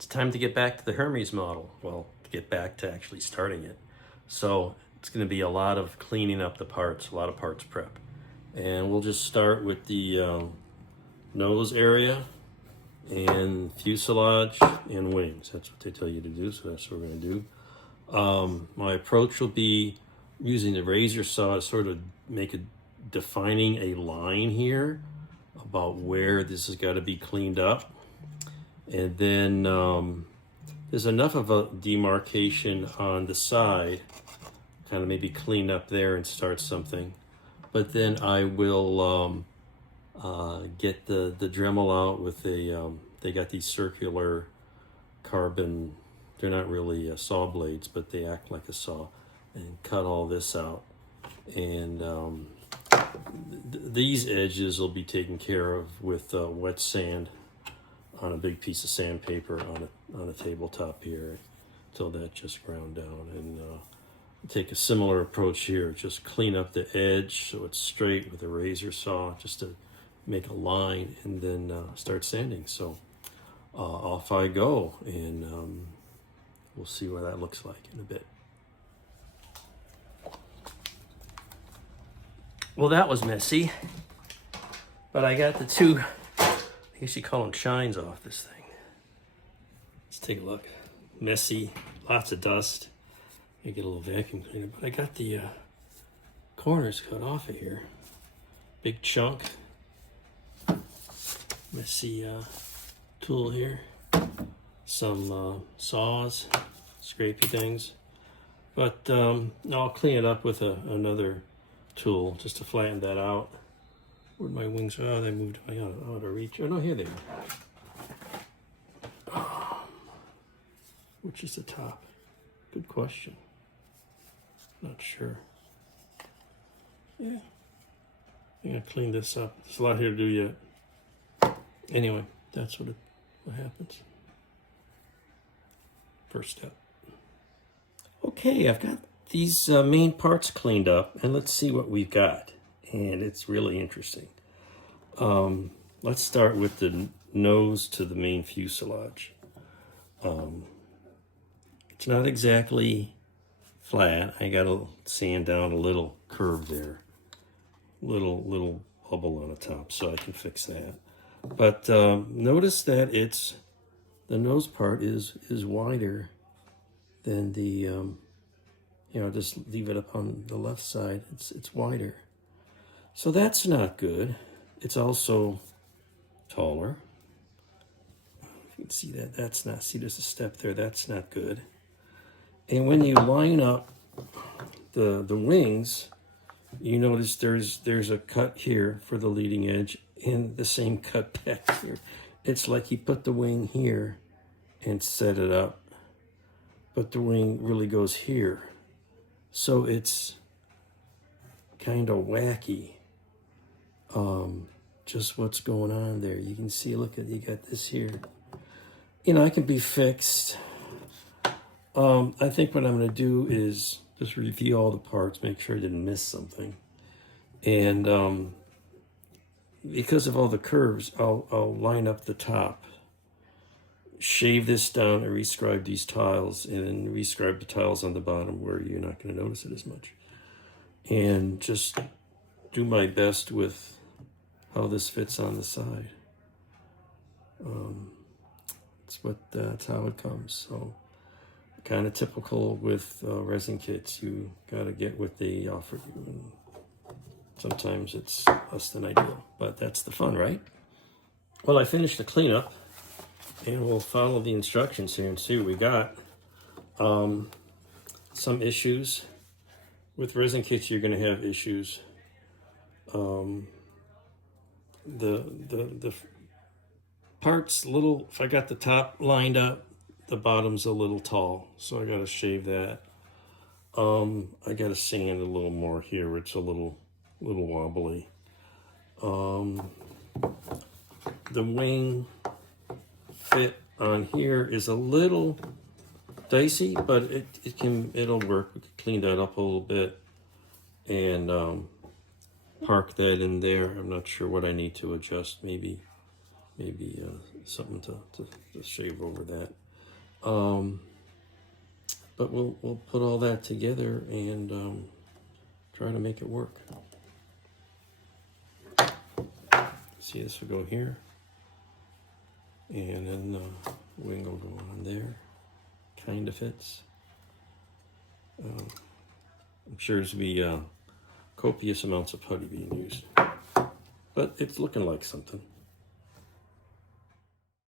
It's time to get back to the Hermes model. Well, to get back to actually starting it. So it's going to be a lot of cleaning up the parts, a lot of parts prep. And we'll just start with the nose area and fuselage and wings. That's what they tell you to do, so that's what we're going to do. My approach will be using the razor saw to sort of defining a line here about where this has got to be cleaned up. And then there's enough of a demarcation on the side, kind of maybe clean up there and start something. But then I will get the Dremel out with they got these circular carbon, they're not really saw blades, but they act like a saw, and cut all this out. And these edges will be taken care of with wet sand on a big piece of sandpaper on a tabletop here until that just ground down. And take a similar approach here, just clean up the edge so it's straight with a razor saw, just to make a line, and then start sanding. So off I go, and we'll see what that looks like in a bit. Well, that was messy, but I got the two, I guess you call them shines, off this thing. Let's take a look. Messy, lots of dust. I get a little vacuum cleaner, but I got the corners cut off of here. Big chunk. Messy tool here. Some saws, scrapey things. But I'll clean it up with another tool just to flatten that out. Where'd my wings? Oh, they moved out of reach. Oh no, here they are. Which is the top? Good question. Not sure. Yeah. I'm gonna clean this up. There's a lot here to do yet. Anyway, that's what happens. First step. Okay, I've got these main parts cleaned up, and let's see what we've got. And it's really interesting. Let's start with the nose to the main fuselage. It's not exactly flat. I got to sand down a little curve there, little bubble on the top, so I can fix that. But notice that the nose part is wider than the just leave it up on the left side. It's wider, so that's not good. It's also taller. You can see that. That's not. See, there's a step there. That's not good. And when you line up the wings, you notice there's a cut here for the leading edge and the same cut back here. It's like he put the wing here and set it up, but the wing really goes here. So it's kind of wacky, just what's going on there. You can see, look at, you got this here. It can be fixed. I think what I'm going to do is just review all the parts, make sure I didn't miss something. And because of all the curves, I'll line up the top, shave this down, and rescribe these tiles, and then rescribe the tiles on the bottom where you're not going to notice it as much. And just do my best with how this fits on the side. That's how it comes. So kind of typical with resin kits. You got to get what they offer you, and sometimes it's less than ideal, but that's the fun, right? Well, I finished the cleanup, and we'll follow the instructions here and see what we got. Some issues with resin kits. You're going to have issues. The parts little. If I got the top lined up, the bottom's a little tall, so I got to shave that. I got to sand a little more here. It's a little wobbly. The wing fit on here is a little dicey, but it'll work. We can clean that up a little bit and park that in there. I'm not sure what I need to adjust. Maybe something to shave over that. But we'll put all that together and try to make it work. See, this will go here, and then the wing will go on there. Kind of fits. I'm sure there's be copious amounts of putty being used, but it's looking like something.